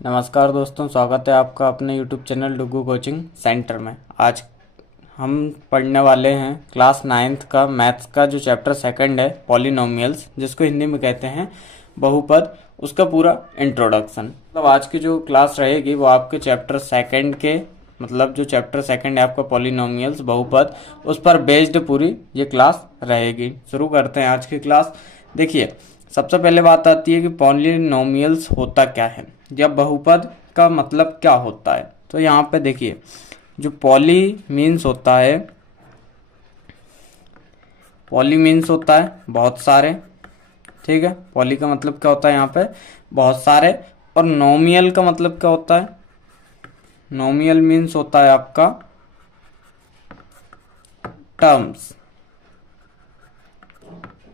नमस्कार दोस्तों, स्वागत है आपका अपने YouTube चैनल डुगू कोचिंग सेंटर में। आज हम पढ़ने वाले हैं क्लास 9th का मैथ्स का जो चैप्टर सेकंड है पॉलिनोमियल्स, जिसको हिंदी में कहते हैं बहुपद, उसका पूरा इंट्रोडक्शन। मतलब आज की जो क्लास रहेगी वो आपके चैप्टर सेकंड के जो चैप्टर सेकंड है आपका पॉलिनोमियल्स बहुपद, उस पर बेस्ड पूरी ये क्लास रहेगी। शुरू करते हैं आज की क्लास। देखिए, सबसे पहले बात आती है कि पॉलिनोमियल्स होता क्या है या बहुपद का मतलब क्या होता है। तो यहाँ पे देखिए, जो पॉली मीन्स होता है बहुत सारे। ठीक है, पॉली का मतलब क्या होता है यहाँ पे बहुत सारे। और नोमियल का मतलब क्या होता है? नोमियल मीन्स होता है आपका टर्म्स।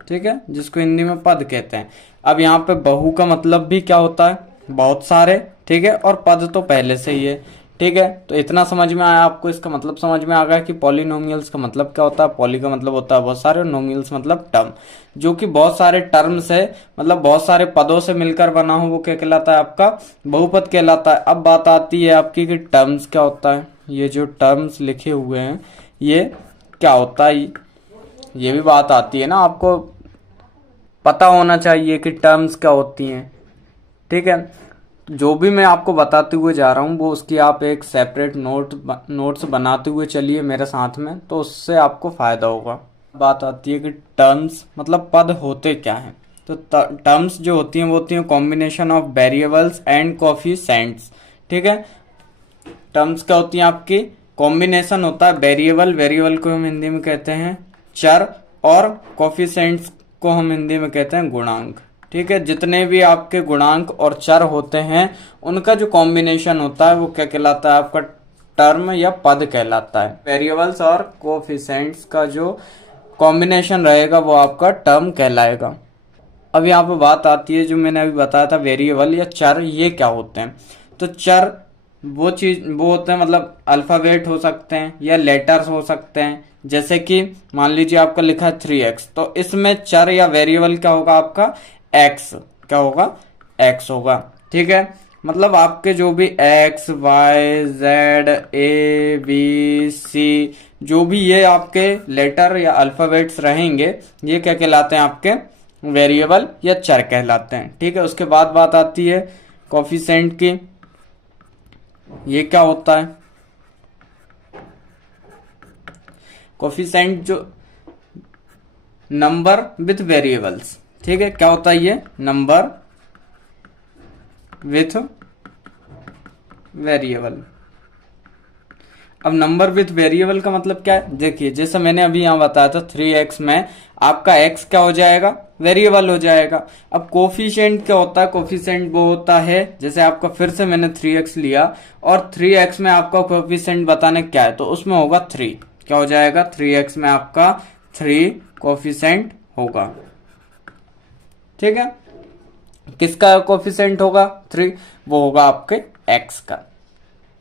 ठीक है, जिसको हिंदी में पद कहते हैं। अब यहाँ पे बहु का मतलब भी क्या होता है? बहुत सारे। ठीक है, और पद तो पहले से ही है। ठीक है, तो इतना समझ में आया आपको, इसका मतलब समझ में आ गया कि पॉलिनोमियल्स का मतलब क्या होता है। पॉली का मतलब होता है बहुत सारे, और नोमियल्स मतलब टर्म, जो कि बहुत सारे टर्म्स है, मतलब बहुत सारे पदों से मिलकर बना हो, वो क्या कहलाता है? आपका बहुपद कहलाता है। अब बात आती है आपकी कि टर्म्स क्या होता है। ये जो टर्म्स लिखे हुए हैं ये क्या होता है, ये भी बात आती है ना, आपको पता होना चाहिए कि टर्म्स क्या होती हैं। ठीक है, जो भी मैं आपको बताते हुए जा रहा हूँ वो उसकी आप एक सेपरेट नोट्स बनाते हुए चलिए मेरे साथ में, तो उससे आपको फायदा होगा। बात आती है कि टर्म्स मतलब पद होते क्या हैं। तो टर्म्स जो होती हैं वो होती हैं combination of variables and coefficients. ठीक है, टर्म्स क्या होती हैं आपकी? कॉम्बिनेशन होता है वेरिएबल को हम हिंदी में कहते हैं चर, और कोएफिशिएंट्स को हम हिंदी में कहते हैं गुणांक। ठीक है, जितने भी आपके गुणांक और चर होते हैं उनका जो कॉम्बिनेशन होता है वो क्या कहलाता है? आपका टर्म या पद कहलाता है। वेरिएबल्स और कोएफिशिएंट्स का जो कॉम्बिनेशन रहेगा वो आपका टर्म कहलाएगा। अब यहाँ पे बात आती है, जो मैंने अभी बताया था वेरिएबल या चर, ये क्या होते हैं? तो चर वो होते हैं, मतलब अल्फाबेट हो सकते हैं या लेटर्स हो सकते हैं। जैसे कि मान लीजिए आपका लिखा है 3x, तो इसमें चर या वेरिएबल क्या होगा? आपका x। क्या होगा? x होगा। ठीक है, मतलब आपके जो भी x y z a b c, जो भी ये आपके लेटर या अल्फाबेट्स रहेंगे, ये क्या कहलाते हैं? आपके वेरिएबल या चर कहलाते हैं। ठीक है, उसके बाद बात आती है कोफिशिएंट की। ये क्या होता है? कोफिशिएंट जो नंबर विथ वेरिएबल्स। ठीक है, क्या होता है ये? Number with variable. अब नंबर विथ वेरिएबल का मतलब क्या है? देखिए, जैसे मैंने अभी यहां बताया था 3x में आपका x क्या हो जाएगा? वेरिएबल हो जाएगा। अब कोफिशिएंट क्या होता है? कोफिशिएंट वो होता है, जैसे आपका फिर से मैंने 3x लिया और 3x में आपका कोफिशिएंट बताने क्या है, तो उसमें होगा 3। क्या हो जाएगा? 3x में आपका 3 कोफिशिएंट होगा। ठीक है, किसका कोफिशिएंट होगा? 3। वो होगा आपके x का।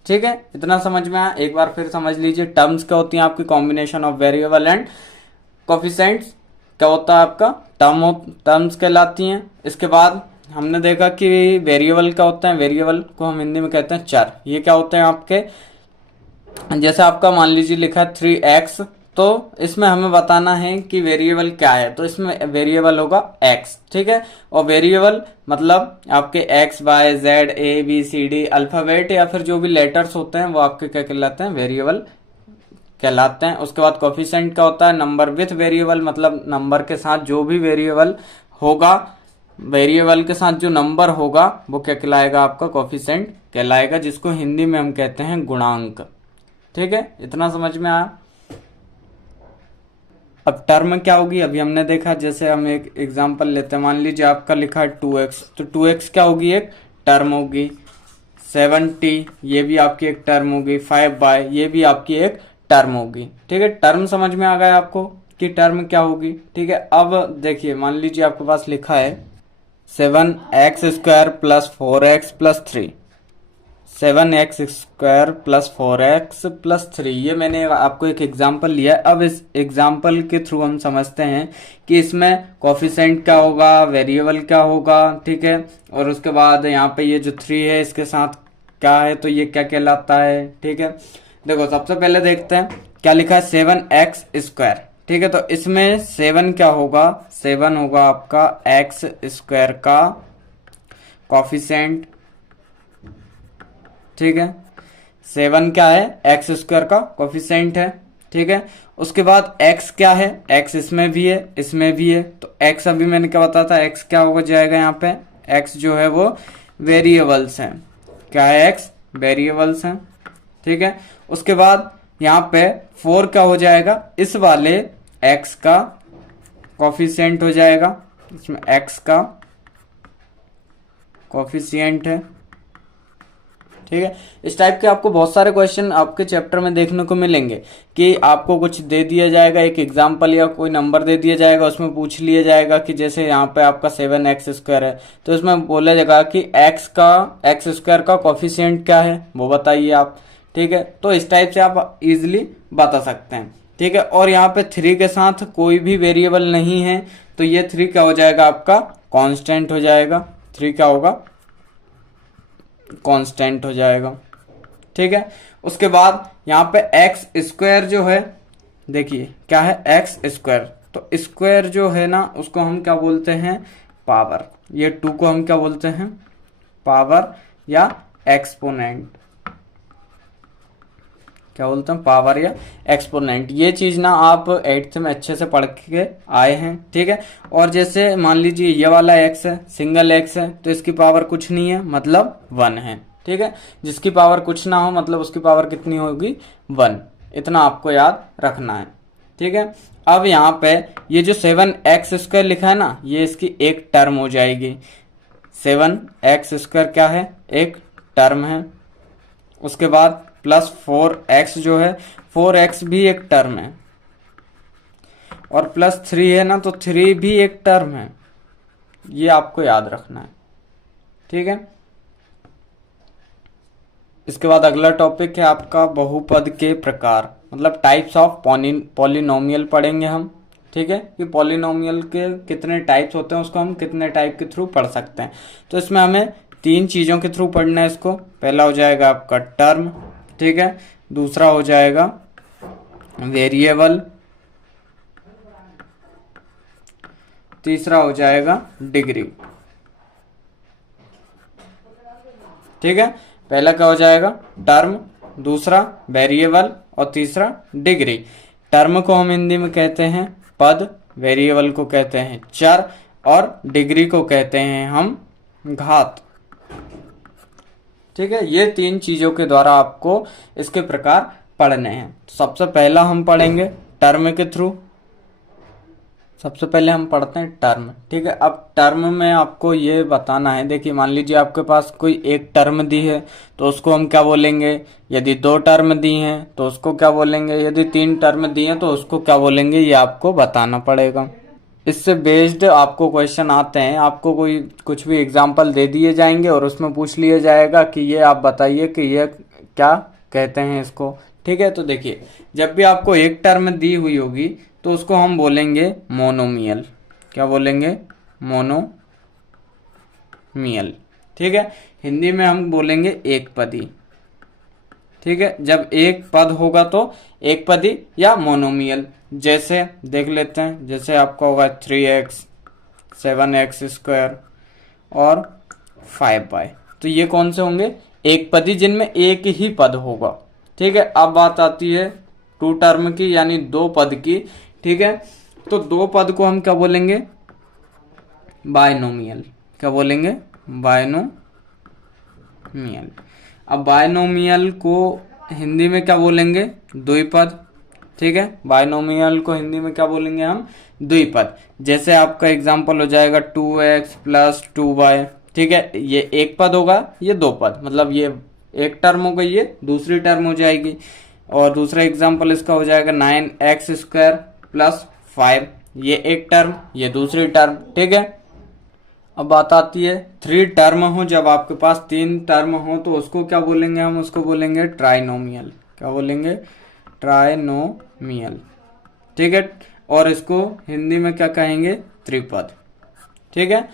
ठीक है, इतना समझ में आया? एक बार फिर समझ लीजिए, टर्म्स क्या होती हैं आपकी? Combination of variable and coefficients. क्या होता है आपका? टर्म्स कहलाती हैं। इसके बाद हमने देखा कि वेरिएबल क्या होता है? वेरिएबल को हम हिंदी में कहते हैं चर। ये क्या होते हैं आपके? जैसे आपका मान लीजिए लिखा है 3x, तो इसमें हमें बताना है कि वेरिएबल क्या है, तो इसमें वेरिएबल होगा x। ठीक है, और वेरिएबल मतलब आपके x y z a b c d alphabet या फिर जो भी लेटर्स होते हैं वो आपके क्या कहलाते हैं? वेरिएबल कहलाते हैं। उसके बाद कोफिशिएंट क्या होता है? नंबर विथ वेरिएबल, मतलब नंबर के साथ जो भी वेरिएबल होगा, वेरिएबल के साथ जो नंबर होगा वो क्या कहलाएगा? आपका कोफिशिएंट कहलाएगा, जिसको हिंदी में हम कहते हैं गुणांक। ठीक है, इतना समझ में आया? अब टर्म क्या होगी? अभी हमने देखा, जैसे हम एक एग्जांपल लेते हैं, मान लीजिए आपका लिखा है 2x, तो 2x क्या होगी? एक टर्म होगी। 70 ये भी आपकी एक टर्म होगी। 5y ये भी आपकी एक टर्म होगी। ठीक है, टर्म समझ में आ गया आपको कि टर्म क्या होगी? ठीक है, अब देखिए, मान लीजिए आपके पास लिखा है 7x² + 4x + 3। 7x² plus 4x plus 3। ये मैंने आपको एक एग्जाम्पल लिया है। अब इस एग्जाम्पल के थ्रू हम समझते हैं कि इसमें कोफिशिएंट क्या होगा, वेरिएबल क्या होगा, ठीक है। और उसके बाद यहाँ पे ये जो 3 है इसके साथ क्या है, तो ये क्या कहलाता है, ठीक है। देखो सबसे पहले देखते हैं क्या लिखा है, 7x², ठीक है। तो इसमें 7 क्या होगा, 7 होगा आपका x² का कोफिशिएंट, ठीक है। 7 क्या है, x² का कोफिशिएंट है, ठीक है। उसके बाद x क्या है, x इसमें भी है इसमें भी है, तो x अभी मैंने क्या बताया था, x क्या हो जाएगा यहाँ पे, x जो है वो वेरिएबल्स हैं। क्या है, x वेरिएबल्स हैं, ठीक है। उसके बाद यहाँ पे 4 क्या हो जाएगा, इस वाले x का कोफिशिएंट हो जाएगा, इसमें x का कोफिशिएंट है, ठीक है। इस टाइप के आपको बहुत सारे क्वेश्चन आपके चैप्टर में देखने को मिलेंगे कि आपको कुछ दे दिया जाएगा, एक एग्जांपल या कोई नंबर दे दिया जाएगा, उसमें पूछ लिया जाएगा कि जैसे यहाँ पे आपका 7x² है, तो इसमें बोला जाएगा कि x² का कोफिशिएंट क्या है वो बताइए आप, ठीक है। तो इस टाइप से आप इजिली बता सकते हैं, ठीक है। और यहाँ पे 3 के साथ कोई भी वेरिएबल नहीं है, तो ये 3 क्या हो जाएगा, आपका कांस्टेंट हो जाएगा। 3 क्या होगा, कांस्टेंट हो जाएगा, ठीक है। उसके बाद यहाँ पे x² जो है, देखिए क्या है, x², तो स्क्वायर जो है ना उसको हम क्या बोलते हैं, पावर। ये 2 को हम क्या बोलते हैं, पावर या एक्सपोनेंट, क्या बोलते हैं, पावर या एक्सपोनेंट। ये चीज ना आप 8th में अच्छे से पढ़ के आए हैं, ठीक है। और जैसे मान लीजिए ये वाला x है, सिंगल x है, तो इसकी पावर कुछ नहीं है, मतलब 1 है, ठीक है। जिसकी पावर कुछ ना हो मतलब उसकी पावर कितनी होगी, 1। इतना आपको याद रखना है, ठीक है। अब यहाँ पे ये जो 7x² लिखा है ना, ये इसकी एक टर्म हो जाएगी। 7x² क्या है, एक टर्म है। उसके बाद प्लस 4x जो है, 4x भी एक टर्म है, और प्लस 3 है ना, तो 3 भी एक टर्म है। ये आपको याद रखना है, ठीक है। इसके बाद अगला टॉपिक है आपका बहुपद के प्रकार, मतलब टाइप्स ऑफ पॉलिनोमियल पढ़ेंगे हम, ठीक है। कि पॉलिनोमियल के कितने टाइप्स होते हैं, उसको हम कितने टाइप के थ्रू पढ़ सकते हैं। तो इसमें हमें 3 चीजों के थ्रू पढ़ना है इसको। पहला हो जाएगा आपका टर्म, ठीक है। दूसरा हो जाएगा वेरिएबल, तीसरा हो जाएगा डिग्री, ठीक है। पहला क्या हो जाएगा, टर्म, दूसरा वेरिएबल और तीसरा डिग्री। टर्म को हम हिंदी में कहते हैं पद, वेरिएबल को कहते हैं चर, और डिग्री को कहते हैं हम घात, ठीक है। ये 3 चीजों के द्वारा आपको इसके प्रकार पढ़ने हैं। सबसे पहला हम पढ़ेंगे टर्म के थ्रू। सबसे पहले हम पढ़ते हैं टर्म, ठीक है। अब टर्म में आपको ये बताना है, देखिए मान लीजिए आपके पास कोई एक टर्म दी है तो उसको हम क्या बोलेंगे, यदि 2 टर्म दी हैं तो उसको क्या बोलेंगे, यदि 3 टर्म दी हैं तो उसको क्या बोलेंगे, ये आपको बताना पड़ेगा। इससे बेस्ड आपको क्वेश्चन आते हैं, आपको कोई कुछ भी एग्जाम्पल दे दिए जाएंगे और उसमें पूछ लिया जाएगा कि ये आप बताइए कि ये क्या कहते हैं इसको, ठीक है। तो देखिए जब भी आपको एक टर्म दी हुई होगी तो उसको हम बोलेंगे मोनोमियल। क्या बोलेंगे, मोनोमियल, ठीक है। हिंदी में हम बोलेंगे एक पदी, ठीक है। जब एक पद होगा तो एक पदी या मोनोमियल। जैसे देख लेते हैं, जैसे आपका होगा 3x, 7x² और 5y, तो ये कौन से होंगे, एक पदी जिनमें एक ही पद होगा, ठीक है। अब बात आती है 2 टर्म की, यानी 2 पद की, ठीक है। तो 2 पद को हम क्या बोलेंगे, बायनोमियल। क्या बोलेंगे, बायनोमियल। अब बायनोमियल को हिंदी में क्या बोलेंगे, द्विपद, ठीक है। बायनोमियल को हिंदी में क्या बोलेंगे हम, द्विपद। जैसे आपका एग्जांपल हो जाएगा 2x प्लस 2y, ठीक है। ये एक पद होगा, ये 2 पद, मतलब ये एक टर्म हो गई, ये दूसरी टर्म हो जाएगी। और दूसरा एग्जांपल इसका हो जाएगा 9x² प्लस 5, ये एक टर्म, ये दूसरी टर्म, ठीक है। अब बात आती है थ्री टर्म हो, जब आपके पास तीन टर्म हो तो उसको क्या बोलेंगे, हम उसको बोलेंगे ट्राइनोमियल। क्या बोलेंगे, ट्राइनोमियल। ठीक है, और इसको हिंदी में क्या कहेंगे, त्रिपद। ठीक है,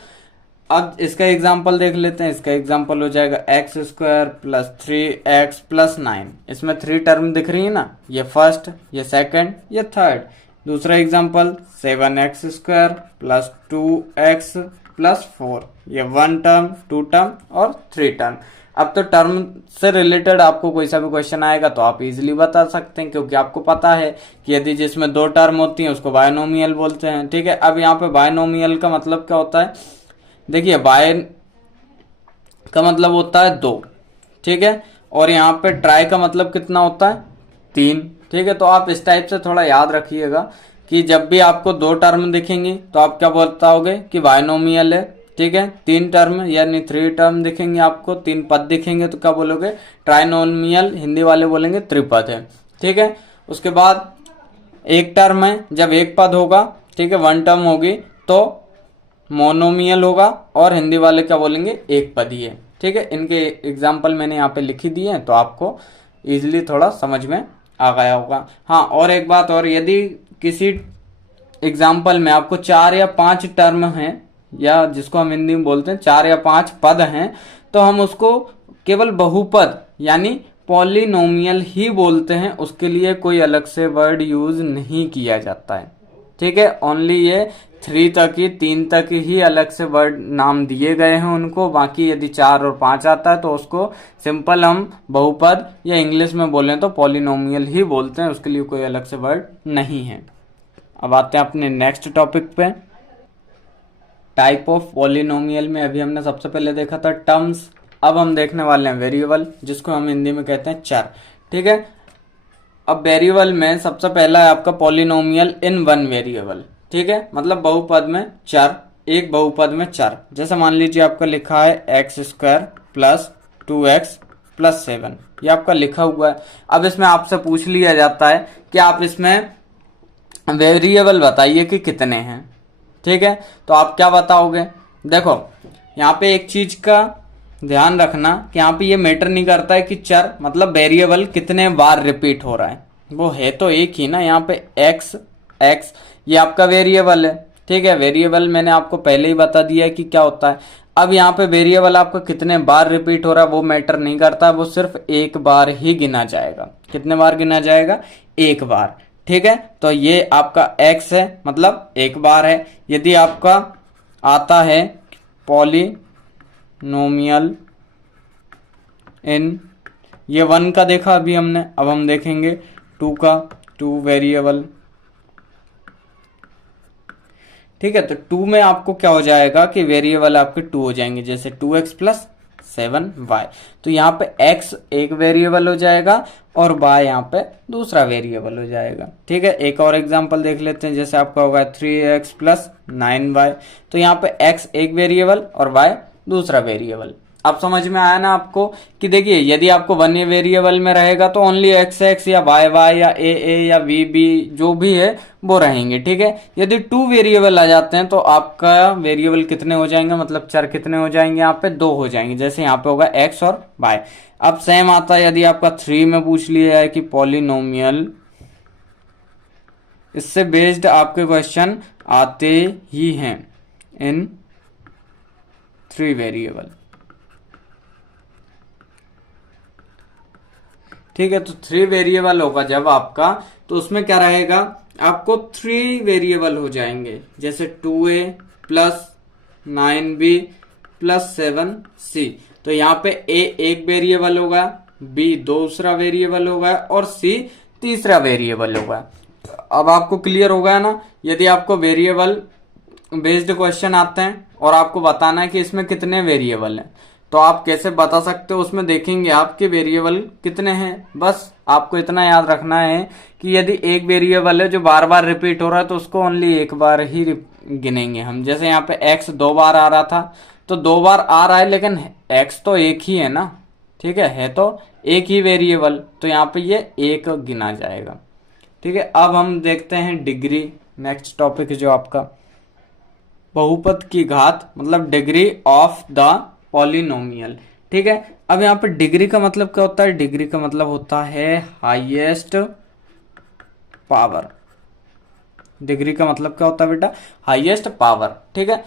अब इसका एग्जाम्पल देख लेते हैं। इसका एग्जाम्पल हो जाएगा एक्स स्क्वायर प्लस 3x+9। इसमें थ्री टर्म दिख रही है ना, ये फर्स्ट, ये सेकंड, ये थर्ड। दूसरा एग्जाम्पल 7x² प्लस 2x+4। ये वन टर्म, टू टर्म और थ्री टर्म। अब तो टर्म से रिलेटेड आपको कोई सा भी क्वेश्चन आएगा तो आप इजीली बता सकते हैं, क्योंकि आपको पता है कि यदि जिसमें दो टर्म होती हैं उसको बायनोमियल बोलते हैं। ठीक है, अब यहाँ पे बायनोमियल का मतलब क्या होता है, देखिए बाय का मतलब होता है दो। ठीक है, और यहाँ पे ट्राई का मतलब कितना होता है, तीन। ठीक है, तो आप इस टाइप से थोड़ा याद रखिएगा कि जब भी आपको दो टर्म दिखेंगी तो आप क्या बताओगे कि बायनोमियल है। ठीक है, तीन टर्म यानी थ्री टर्म दिखेंगे, आपको तीन पद दिखेंगे तो क्या बोलोगे, ट्राइनोमियल। हिंदी वाले बोलेंगे त्रिपद है। ठीक है, उसके बाद एक टर्म है, जब एक पद होगा, ठीक है, वन टर्म होगी तो मोनोमियल होगा, और हिंदी वाले क्या बोलेंगे, एक पदी है। ठीक है, इनके एग्जाम्पल मैंने यहाँ पे लिखी दिए हैं तो आपको इजीली थोड़ा समझ में आ गया होगा। हाँ, और एक बात और, यदि किसी एग्जाम्पल में आपको 4 या 5 टर्म हैं, या जिसको हम हिंदी में बोलते हैं 4 या 5 पद हैं, तो हम उसको केवल बहुपद यानी पॉलिनोमियल ही बोलते हैं। उसके लिए कोई अलग से वर्ड यूज नहीं किया जाता है। ठीक है, ओनली ये 3 तक ही, 3 तक ही अलग से वर्ड नाम दिए गए हैं उनको। बाकी यदि 4 और 5 आता है तो उसको सिंपल हम बहुपद या इंग्लिश में बोलें तो पॉलिनोमियल ही बोलते हैं, उसके लिए कोई अलग से वर्ड नहीं है। अब आते हैं अपने नेक्स्ट टॉपिक पे, टाइप ऑफ पॉलिनोमियल में अभी हमने सबसे पहले देखा था टर्म्स, अब हम देखने वाले हैं वेरिएबल, जिसको हम हिंदी में कहते हैं चर। ठीक है, अब वेरिएबल में सबसे पहला है आपका पॉलिनोमियल इन वन वेरिएबल। ठीक है, मतलब बहुपद में चर, एक बहुपद में चर। जैसे मान लीजिए आपका लिखा है x² प्लस 2x+7, ये आपका लिखा हुआ है। अब इसमें आपसे पूछ लिया जाता है कि आप इसमें वेरिएबल बताइए कि कितने हैं। ठीक है, तो आप क्या बताओगे, देखो यहाँ पे एक चीज का ध्यान रखना कि यहाँ पे ये मैटर नहीं करता है कि चर मतलब वेरिएबल कितने बार रिपीट हो रहा है, वो है तो एक ही ना। यहाँ पे x ये आपका वेरिएबल है। ठीक है, वेरिएबल मैंने आपको पहले ही बता दिया है कि क्या होता है। अब यहाँ पे वेरिएबल आपका कितने बार रिपीट हो रहा है वो मैटर नहीं करता, वो सिर्फ एक बार ही गिना जाएगा। कितने बार गिना जाएगा, एक बार। ठीक है, तो ये आपका x है, मतलब एक बार है। यदि आपका आता है पॉलिनोमियल इन, ये 1 का देखा अभी हमने, अब हम देखेंगे 2 का, 2 वेरिएबल। ठीक है, तो 2 में आपको क्या हो जाएगा कि वेरिएबल आपके 2 हो जाएंगे, जैसे 2x+7y। तो यहाँ पे x एक वेरिएबल हो जाएगा और y यहाँ पे दूसरा वेरिएबल हो जाएगा। ठीक है, एक और एग्जांपल देख लेते हैं, जैसे आपका होगा 3x+9y। तो यहाँ पे x एक वेरिएबल और y दूसरा वेरिएबल। अब समझ में आया ना आपको कि देखिए यदि आपको वन वेरिएबल में रहेगा तो ओनली एक्स एक्स या वाई वाई या ए या वी बी जो भी है वो रहेंगे। ठीक है, यदि 2 वेरिएबल आ जाते हैं तो आपका वेरिएबल कितने हो जाएंगे, मतलब चर कितने हो जाएंगे, यहाँ पे 2 हो जाएंगे। जैसे यहाँ पे होगा एक्स और वाई। अब सेम आता है यदि आपका 3 में पूछ लिया है कि पॉलिनोमियल, इससे बेस्ड आपके क्वेश्चन आते ही हैं इन 3 वेरिएबल। ठीक है, तो 3 वेरिएबल होगा जब आपका, तो उसमें क्या रहेगा, आपको 3 वेरिएबल हो जाएंगे, जैसे 2a plus 9b plus 7c। तो यहाँ पे a एक वेरिएबल होगा, b दूसरा वेरिएबल होगा और c तीसरा वेरिएबल होगा। अब आपको क्लियर होगा ना। यदि आपको वेरिएबल बेस्ड क्वेश्चन आते हैं और आपको बताना है कि इसमें कितने वेरिएबल हैं, तो आप कैसे बता सकते हो, उसमें देखेंगे आपके वेरिएबल कितने हैं। बस आपको इतना याद रखना है कि यदि एक वेरिएबल है जो बार बार रिपीट हो रहा है तो उसको ओनली एक बार ही गिनेंगे हम। जैसे यहाँ पे x 2 बार आ रहा था तो 2 बार आ रहा है, लेकिन x तो एक ही है ना। ठीक है तो एक ही वेरिएबल, तो यहाँ पे ये एक गिना जाएगा। ठीक है, अब हम देखते हैं डिग्री, नेक्स्ट टॉपिक जो आपका बहुपद की घात मतलब डिग्री ऑफ द पॉलिनोमियल। ठीक है, अब यहाँ पे डिग्री का मतलब क्या होता है? डिग्री का मतलब होता है हाईएस्ट पावर। डिग्री का मतलब क्या होता है बेटा? Highest power. ठीक है,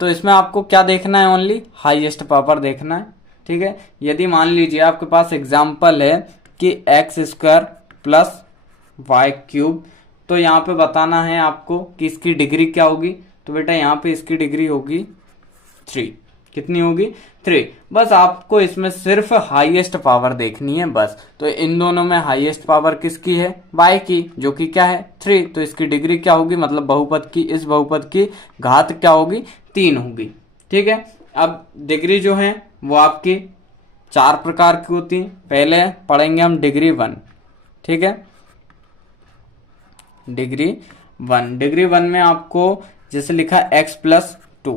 तो इसमें आपको क्या देखना है? ओनली हाईएस्ट पावर देखना है। ठीक है, यदि मान लीजिए आपके पास एग्जाम्पल है कि X square plus Y cube, तो यहाँ पे बताना है आपको कि इसकी डिग्री क्या होगी। तो बेटा यहाँ पे इसकी डिग्री होगी 3। कितनी होगी? 3। बस आपको इसमें सिर्फ हाईएस्ट पावर देखनी है बस। तो इन दोनों में हाईएस्ट पावर किसकी है? y की, जो कि क्या है? 3। तो इसकी डिग्री क्या होगी? मतलब बहुपद की, इस बहुपद की घात क्या होगी? 3 होगी। ठीक है, अब डिग्री जो है वो आपकी 4 प्रकार की होती है। पहले पढ़ेंगे हम डिग्री 1। ठीक है, डिग्री 1। डिग्री 1 में आपको जैसे लिखा है x+2।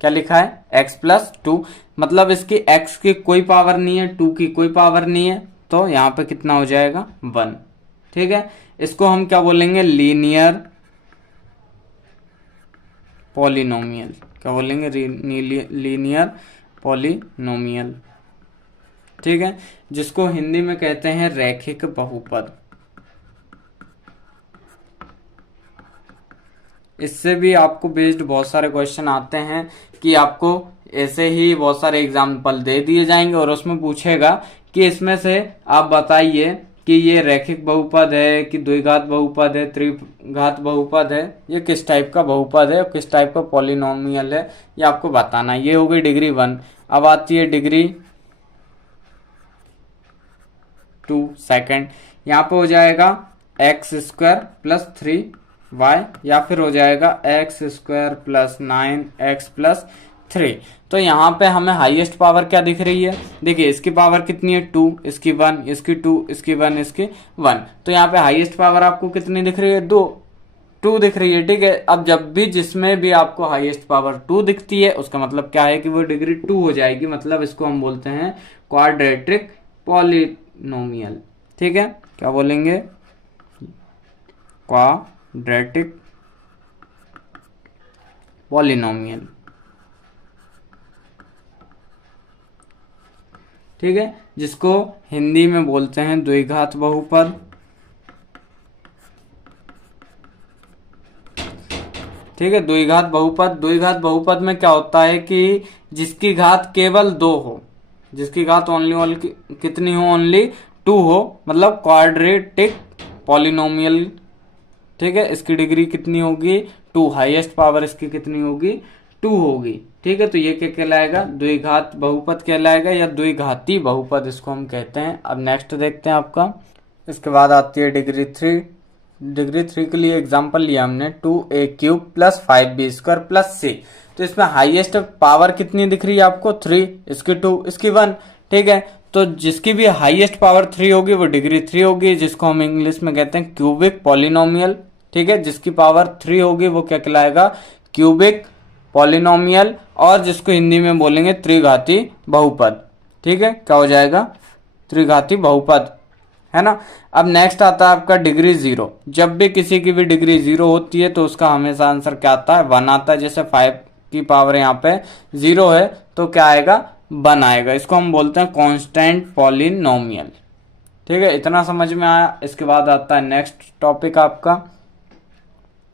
क्या लिखा है? x+2, मतलब इसकी x की कोई पावर नहीं है, 2 की कोई पावर नहीं है, तो यहाँ पे कितना हो जाएगा? 1। ठीक है, इसको हम क्या बोलेंगे? Linear polynomial. क्या बोलेंगे? Linear polynomial. ठीक है, जिसको हिंदी में कहते हैं रैखिक बहुपद। इससे भी आपको बेस्ड बहुत सारे क्वेश्चन आते हैं कि आपको ऐसे ही बहुत सारे एग्जाम्पल दे दिए जाएंगे और उसमें पूछेगा कि इसमें से आप बताइए कि ये रैखिक बहुपद है कि द्विघात बहुपद है, त्रिघात बहुपद है, ये किस टाइप का बहुपद है, किस टाइप का पॉलिनोमियल है, ये आपको बताना है। ये हो गई डिग्री 1। अब आती है डिग्री 2 सेकेंड। यहाँ पे हो जाएगा x² + 3y, या फिर हो जाएगा x² + 9x+3। तो यहाँ पे हमें हाईएस्ट पावर क्या दिख रही है? देखिए इसकी पावर कितनी है? 2, इसकी 1, इसकी 2, इसकी 1, इसकी 1। तो यहाँ पे हाईएस्ट पावर आपको कितनी दिख रही है? 2 दिख रही है। ठीक है, अब जब भी जिसमें भी आपको हाईएस्ट पावर 2 दिखती है उसका मतलब क्या है? कि वो डिग्री 2 हो जाएगी। मतलब इसको हम बोलते हैं क्वाड्रेटिक पॉलिनोमियल। ठीक है, क्या बोलेंगे? Quadratic polynomial. ठीक है, जिसको हिंदी में बोलते हैं द्विघात बहुपद। ठीक है, द्विघात बहुपद। द्विघात बहुपद में क्या होता है कि जिसकी घात केवल 2 हो, जिसकी घात ओनली कितनी हो? ओनली 2 हो, मतलब क्वाड्रेटिक पॉलिनोमियल। ठीक है, इसकी डिग्री कितनी होगी? 2। हाईएस्ट पावर इसकी कितनी होगी? 2 होगी। ठीक है, तो ये क्या कहलाएगा? द्विघात बहुपद कहलाएगा या द्विघाती बहुपद इसको हम कहते हैं। अब नेक्स्ट देखते हैं आपका। इसके बाद आती है डिग्री 3। डिग्री 3 के लिए एग्जांपल लिया हमने 2a³ + 5b² + c। तो इसमें हाईएस्ट पावर कितनी दिख रही है आपको? 3, इसकी 2, इसकी 1। ठीक है, तो जिसकी भी हाईएस्ट पावर 3 होगी वो डिग्री 3 होगी, जिसको हम इंग्लिश में कहते हैं क्यूबिक पॉलिनोमियल। ठीक है, जिसकी पावर 3 होगी वो क्या कहलाएगा? Cubic polynomial. और जिसको हिंदी में बोलेंगे त्रिघाती बहुपद। ठीक है, क्या हो जाएगा? त्रिघाती बहुपद, है ना। अब नेक्स्ट आता है आपका डिग्री 0। जब भी किसी की भी डिग्री 0 होती है तो उसका हमेशा आंसर क्या आता है? 1 आता है। जैसे 5 की पावर यहाँ पे 0 है तो क्या आएगा? 1 आएगा। इसको हम बोलते हैं कांस्टेंट पॉलिनोमियल। ठीक है, इतना समझ में आया। इसके बाद आता है नेक्स्ट टॉपिक आपका।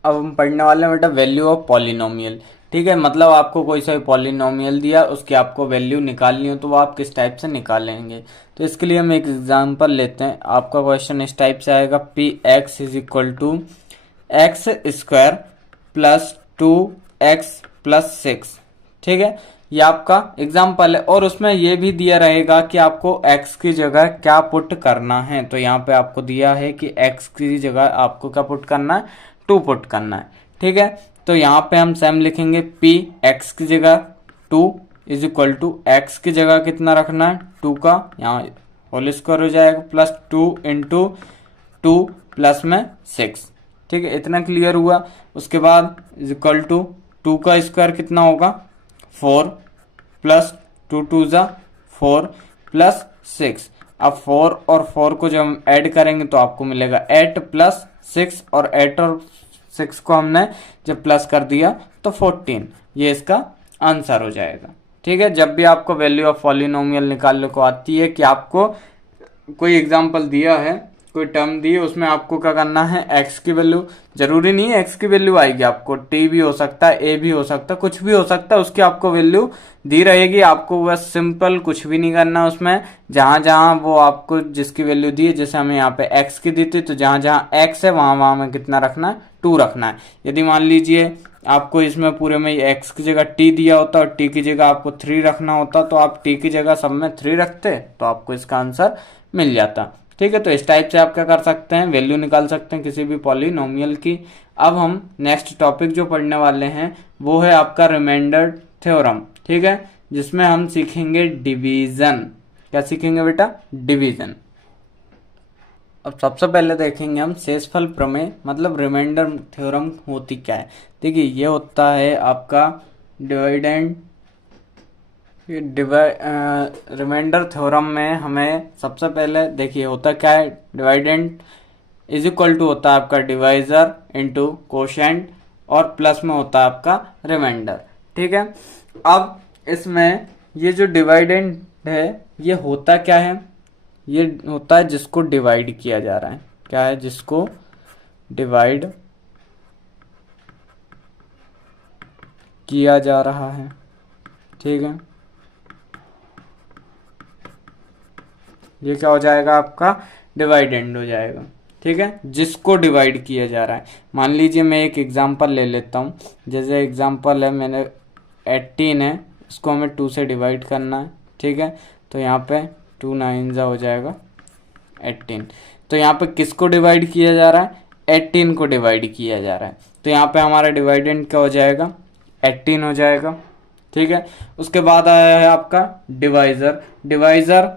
अब हम पढ़ने वाले हैं बेटा वैल्यू ऑफ पॉलिनोमियल। ठीक है, मतलब आपको कोई सा भी पॉलिनोमियल दिया, उसकी आपको वैल्यू निकालनी हो तो वो आप किस टाइप से निकालेंगे। तो इसके लिए हम एक एग्जांपल लेते हैं। आपका क्वेश्चन इस टाइप से आएगा, px = x² + 2x + 6। ठीक है, ये आपका एग्जाम्पल है और उसमें ये भी दिया रहेगा कि आपको x की जगह क्या पुट करना है। तो यहाँ पे आपको दिया है कि x की जगह आपको क्या पुट करना है? 2 पुट करना है। ठीक है, तो यहाँ पे हम सेम लिखेंगे, p x की जगह 2 = x की जगह कितना रखना है? 2 का यहाँ होल स्क्वायर हो जाएगा +2 × 2 प्लस में 6। ठीक है, इतना क्लियर हुआ। उसके बाद = 2 का स्क्वायर कितना होगा? 4 + 2 × 2 = 4 + 6। अब 4 और 4 को जब हम ऐड करेंगे तो आपको मिलेगा 8 + 6, और 8 और 6 को हमने जब प्लस कर दिया तो 14, ये इसका आंसर हो जाएगा। ठीक है, जब भी आपको वैल्यू ऑफ पॉलिनोमियल निकालने को आती है कि आपको कोई एग्जांपल दिया है, कोई टर्म दी है, उसमें आपको क्या करना है, एक्स की वैल्यू, जरूरी नहीं है एक्स की वैल्यू आएगी, आपको टी भी हो सकता है, ए भी हो सकता है, कुछ भी हो सकता है, उसकी आपको वैल्यू दी रहेगी। आपको बस सिंपल कुछ भी नहीं करना उसमें, जहां जहां वो आपको जिसकी वैल्यू दी है, जैसे हमें यहाँ पे एक्स की दी थी, तो जहां जहां एक्स है वहां वहां में कितना रखना है, 2 रखना है। यदि मान लीजिए आपको इसमें पूरे में एक्स की जगह टी दिया होता और टी की जगह आपको 3 रखना होता, तो आप टी की जगह सब में 3 रखते तो आपको इसका आंसर मिल जाता। ठीक है, तो इस टाइप से आप क्या कर सकते हैं, वैल्यू निकाल सकते हैं किसी भी पॉलिनोमियल की। अब हम नेक्स्ट टॉपिक जो पढ़ने वाले हैं वो है आपका रिमाइंडर थ्योरम। ठीक है, जिसमें हम सीखेंगे डिवीजन। क्या सीखेंगे बेटा, डिवीजन। अब सबसे पहले देखेंगे हम शेषफल प्रमेय, मतलब रिमाइंडर थ्योरम होती क्या है। देखिए, ये होता है आपका डिवाइडेंड रिमाइंडर थ्योरम में हमें सबसे पहले देखिए होता क्या है, डिवाइडेंड इज इक्वल टू होता है आपका डिवाइजर इनटू कोशेंट और प्लस में होता है आपका रिमाइंडर। ठीक है, अब इसमें ये जो डिवाइडेंड है ये होता क्या है, ये होता है जिसको डिवाइड किया जा रहा है। क्या है, जिसको डिवाइड किया जा रहा है। ठीक है, ये क्या हो जाएगा, आपका डिवाइडेंड हो जाएगा। ठीक है, जिसको डिवाइड किया जा रहा है। मान लीजिए मैं एक एग्जांपल ले लेता हूँ, जैसे एग्जांपल है मैंने 18 है, इसको हमें 2 से डिवाइड करना है। ठीक है, तो यहाँ पे 2 9 हो जाएगा 18। तो यहाँ पे किसको डिवाइड किया जा रहा है, 18 को डिवाइड किया जा रहा है, तो यहाँ पे हमारा डिवाइडेंड क्या हो जाएगा, 18 हो जाएगा। ठीक है, उसके बाद आया है आपका डिवाइजर। डिवाइजर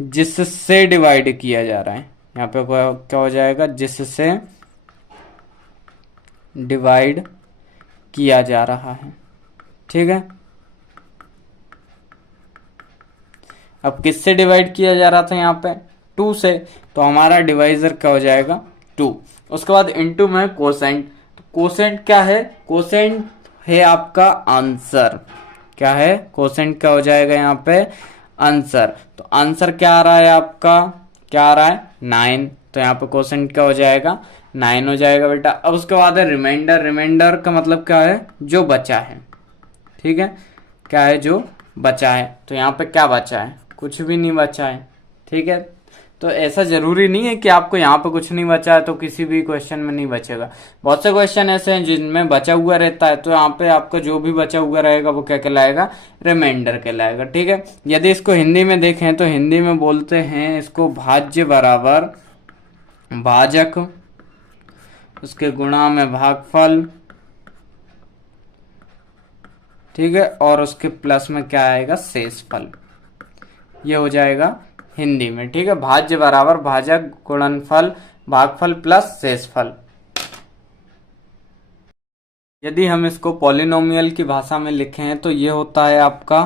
जिससे डिवाइड किया जा रहा है, यहाँ पे क्या हो जाएगा, जिससे डिवाइड किया जा रहा है। ठीक है, अब किससे डिवाइड किया जा रहा था, यहाँ पे 2 से, तो हमारा डिवाइजर क्या हो जाएगा, 2। उसके बाद इनटू में कोसेंट। तो कोसेंट क्या है, कोसेंट है आपका आंसर। क्या है, कोसेंट क्या हो जाएगा यहाँ पे, आंसर। तो आंसर क्या आ रहा है आपका, क्या आ रहा है, 9। तो यहाँ पे कोसेंट क्या हो जाएगा, 9 हो जाएगा बेटा। अब उसके बाद है रिमाइंडर। रिमाइंडर का मतलब क्या है, जो बचा है। ठीक है, क्या है, जो बचा है। तो यहाँ पे क्या बचा है, कुछ भी नहीं बचा है। ठीक है, तो ऐसा जरूरी नहीं है कि आपको यहाँ पे कुछ नहीं बचा है तो किसी भी क्वेश्चन में नहीं बचेगा। बहुत से क्वेश्चन ऐसे हैं जिनमें बचा हुआ रहता है, तो यहाँ पे आपका जो भी बचा हुआ रहेगा वो क्या कहलाएगा, रिमाइंडर कहलाएगा। ठीक है, यदि इसको हिंदी में देखें तो हिंदी में बोलते हैं इसको भाज्य बराबर भाजक, उसके गुणा में भागफल। ठीक है, और उसके प्लस में क्या आएगा, शेषफल। ये हो जाएगा हिंदी में। ठीक है, भाज्य बराबर भाजक गुणनफल भागफल प्लस शेषफल। यदि हम इसको पॉलिनोमियल की भाषा में लिखें तो ये होता है आपका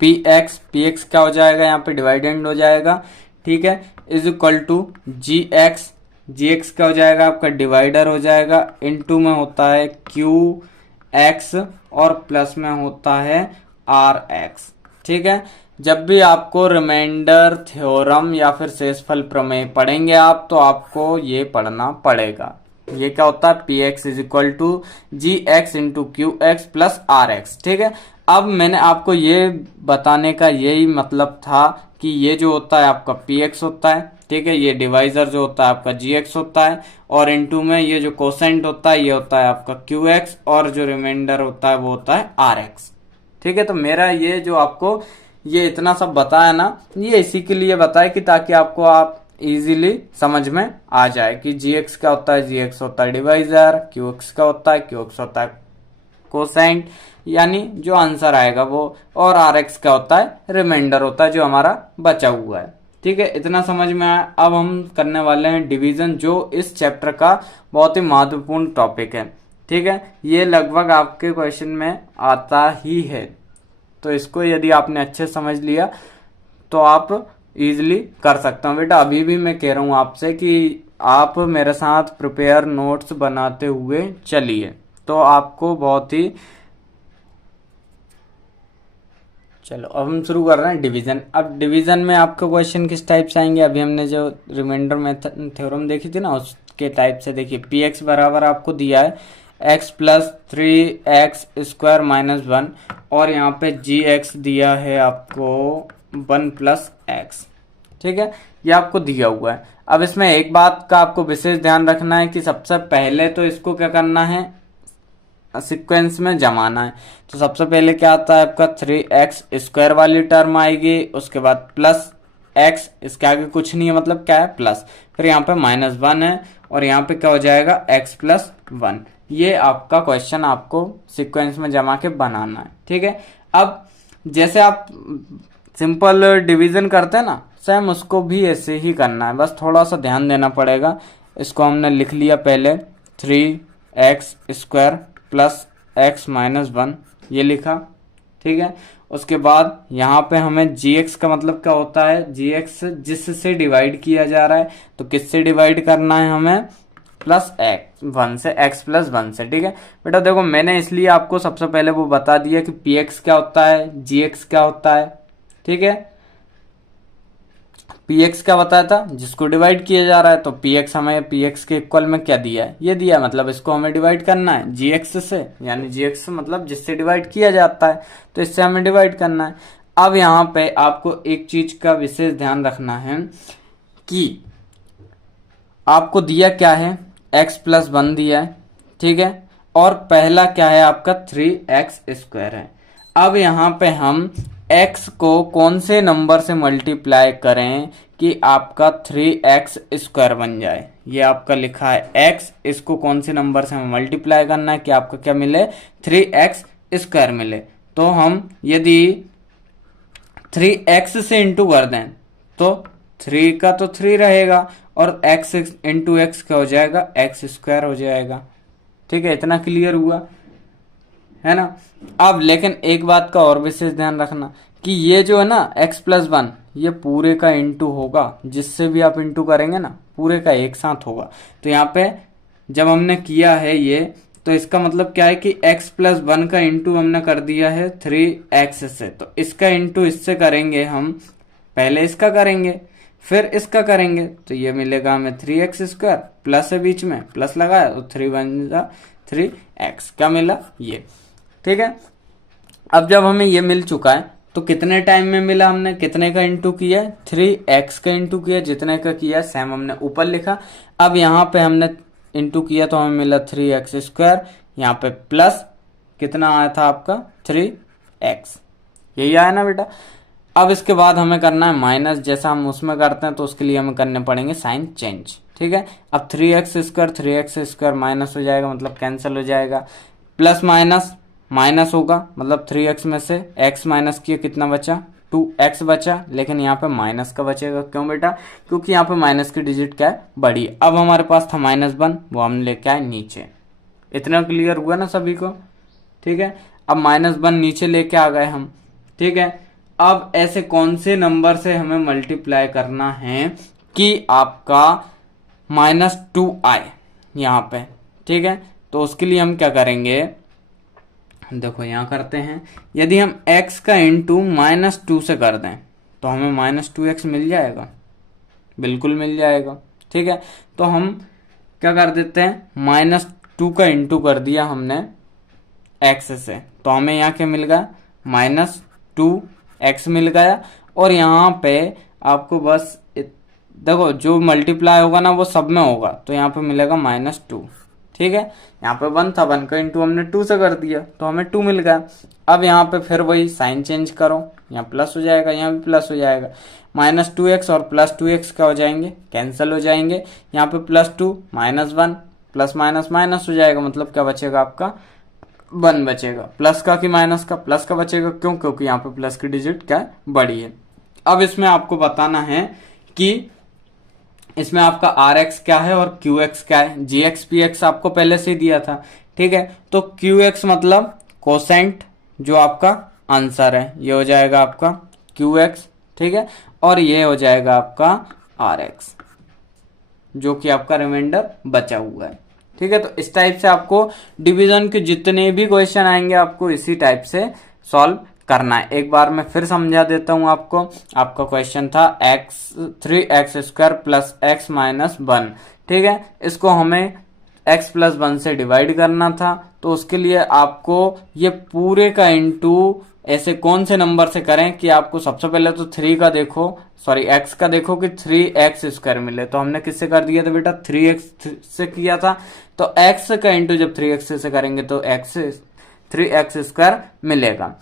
पी एक्स। पी एक्स क्या हो जाएगा, यहाँ पे डिवाइडेंड हो जाएगा। ठीक है, is equal to G X. G X क्या हो जाएगा, आपका डिवाइडर हो जाएगा। इनटू में होता है क्यू एक्स और प्लस में होता है आर एक्स। ठीक है, जब भी आपको रिमाइंडर थ्योरम या फिर शेषफल प्रमेय पढ़ेंगे आप, तो आपको ये पढ़ना पड़ेगा। ये क्या होता है, P X is equal to G X into Q X plus R X. ठीक है, अब मैंने आपको ये बताने का यही मतलब था कि ये जो होता है आपका पी एक्स होता है। ठीक है, ये डिवाइजर जो होता है आपका जी एक्स होता है, और इनटू में ये जो कोसेंट होता है ये होता है आपका क्यू एक्स, और जो रिमाइंडर होता है वो होता है आर एक्स। ठीक है, तो मेरा ये जो आपको ये इतना सब बताया ना, ये इसी के लिए बताया कि ताकि आपको आप इजीली समझ में आ जाए कि जी एक्स क्या होता है, जी एक्स होता है डिवाइजर, क्यू एक्स क्या होता है, क्यू एक्स होता है कोसाइन, यानी जो आंसर आएगा वो, और आर एक्स क्या होता है, रिमाइंडर होता है जो हमारा बचा हुआ है। ठीक है, इतना समझ में आया। अब हम करने वाले हैं डिवीजन, जो इस चैप्टर का बहुत ही महत्वपूर्ण टॉपिक है। ठीक है, ये लगभग आपके क्वेश्चन में आता ही है, तो इसको यदि आपने अच्छे समझ लिया तो आप इजीली कर सकते हो। बेटा अभी भी मैं कह रहा हूँ आपसे कि आप मेरे साथ प्रिपेयर नोट्स बनाते हुए चलिए। तो आपको बहुत ही, चलो अब हम शुरू कर रहे हैं डिवीजन। अब डिवीजन में आपके क्वेश्चन किस टाइप से आएंगे, अभी हमने जो रिमाइंडर मेथड थ्योरम देखी थी ना, उसके टाइप से। देखिए पी एक्स बराबर आपको दिया है एक्स प्लस 3x² - 1, और यहाँ पे जी एक्स दिया है आपको 1 + x। ठीक है, ये आपको दिया हुआ है। अब इसमें एक बात का आपको विशेष ध्यान रखना है कि सबसे पहले तो इसको क्या करना है, सीक्वेंस में जमाना है। तो सबसे पहले क्या आता है आपका 3x² वाली टर्म आएगी, उसके बाद प्लस x, इसके आगे कुछ नहीं है, मतलब क्या है प्लस, फिर यहाँ पे -1 है, और यहाँ पे क्या हो जाएगा x + 1। ये आपका क्वेश्चन आपको सीक्वेंस में जमा के बनाना है। ठीक है, अब जैसे आप सिंपल डिवीजन करते हैं ना, सेम उसको भी ऐसे ही करना है, बस थोड़ा सा ध्यान देना पड़ेगा। इसको हमने लिख लिया पहले 3x² + x - 1, ये लिखा। ठीक है, उसके बाद यहाँ पे हमें gx का मतलब क्या होता है, gx जिससे डिवाइड किया जा रहा है, तो किससे डिवाइड करना है हमें, +1 से, x + 1 से। ठीक है बेटा, देखो मैंने इसलिए आपको सबसे पहले वो बता दिया कि px क्या होता है, gx क्या होता है। ठीक है, px क्या बताया था, जिसको डिवाइड किया जा रहा है, तो px हमें px के इक्वल में क्या दिया है, ये दिया है, मतलब इसको हमें डिवाइड करना है gx से, यानी gx मतलब जिससे डिवाइड किया जाता है, तो इससे हमें डिवाइड करना है। अब यहाँ पे आपको एक चीज का विशेष ध्यान रखना है कि आपको दिया क्या है, x + 1 दिया है। ठीक है, और पहला क्या है आपका 3x² है। अब यहाँ पे हम x को कौन से नंबर से मल्टीप्लाई करें कि आपका 3x² बन जाए, ये आपका लिखा है x, इसको कौन से नंबर से हमें मल्टीप्लाई करना है कि आपका क्या मिले, 3x² मिले। तो हम यदि 3x से इंटू कर दें तो 3 का तो 3 रहेगा, और x इंटू एक्स क्या हो जाएगा, x² हो जाएगा। ठीक है, इतना क्लियर हुआ है ना। अब लेकिन एक बात का और विशेष ध्यान रखना कि ये जो है ना x + 1, ये पूरे का इंटू होगा, जिससे भी आप इंटू करेंगे ना पूरे का एक साथ होगा। तो यहाँ पे जब हमने किया है ये, तो इसका मतलब क्या है कि x + 1 का इंटू हमने कर दिया है 3x से, तो इसका इंटू इससे करेंगे हम, पहले इसका करेंगे फिर इसका करेंगे, तो ये मिलेगा हमें 3x², प्लस है बीच में, प्लस लगाया तो 3 बन जा 3x, क्या मिला ये। ठीक है, अब जब हमें ये मिल चुका है तो कितने टाइम में मिला, हमने कितने का इंटू किया, 3x का इंटू किया, जितने का किया सेम हमने ऊपर लिखा। अब यहाँ पे हमने इंटू किया तो हमें मिला 3x², यहाँ पे प्लस कितना आया था आपका 3x, यही आया ना बेटा। अब इसके बाद हमें करना है माइनस, जैसा हम उसमें करते हैं, तो उसके लिए हमें करने पड़ेंगे साइन चेंज। ठीक है, अब 3x² माइनस हो जाएगा, मतलब कैंसिल हो जाएगा, प्लस माइनस माइनस होगा, मतलब 3x में से x माइनस किया, कितना बचा 2x बचा, लेकिन यहाँ पे माइनस का बचेगा, क्यों बेटा, क्योंकि यहाँ पे माइनस की डिजिट क्या है, बड़ी। अब हमारे पास था -1, वो हमने लेके आए नीचे। इतना क्लियर हुआ ना सभी को। ठीक है, अब -1 नीचे लेके आ गए हम। ठीक है, अब ऐसे कौन से नंबर से हमें मल्टीप्लाई करना है कि आपका -2 आए यहाँ पे। ठीक है, तो उसके लिए हम क्या करेंगे, देखो यहाँ करते हैं, यदि हम x का इंटू -2 से कर दें तो हमें -2x मिल जाएगा, बिल्कुल मिल जाएगा। ठीक है, तो हम क्या कर देते हैं, -2 का इंटू कर दिया हमने x से, तो हमें यहाँ क्या मिल गया, -2x मिल गया। और यहाँ पे आपको बस देखो जो मल्टीप्लाई होगा ना वो सब में होगा, तो यहाँ पे मिलेगा -2। ठीक है, यहाँ पे 1 था, 1 का इंटू हमने 2 से कर दिया तो हमें 2 मिल गया। अब यहाँ पे फिर वही साइन चेंज करो, यहाँ प्लस हो जाएगा, यहाँ भी प्लस हो जाएगा, -2x और +2x क्या हो जाएंगे, कैंसिल हो जाएंगे। यहाँ पे +2 -1 प्लस माइनस माइनस हो जाएगा, मतलब क्या बचेगा आपका 1 बचेगा, प्लस का कि माइनस का, प्लस का बचेगा, क्यों, क्योंकि यहाँ पे प्लस की डिजिट क्या बड़ी है। अब इसमें आपको बताना है कि इसमें आपका RX क्या है और QX क्या है। GX PX आपको पहले से ही दिया था। ठीक है, तो QX मतलब कोसेंट, जो आपका आंसर है, ये हो जाएगा आपका QX। ठीक है, और ये हो जाएगा आपका RX, जो कि आपका रिमाइंडर बचा हुआ है। ठीक है, तो इस टाइप से आपको डिवीजन के जितने भी क्वेश्चन आएंगे आपको इसी टाइप से सॉल्व करना है। एक बार मैं फिर समझा देता हूं आपको। आपका क्वेश्चन था x3x² प्लस x माइनस 1। ठीक है, इसको हमें x प्लस 1 से डिवाइड करना था, तो उसके लिए आपको ये पूरे का इंटू ऐसे कौन से नंबर से करें कि आपको सबसे पहले तो 3 का देखो, सॉरी x का देखो कि 3x² मिले। तो हमने किससे कर दिया था बेटा, 3x से किया था। तो x का इंटू जब 3x से करेंगे तो 3x² मिलेगा।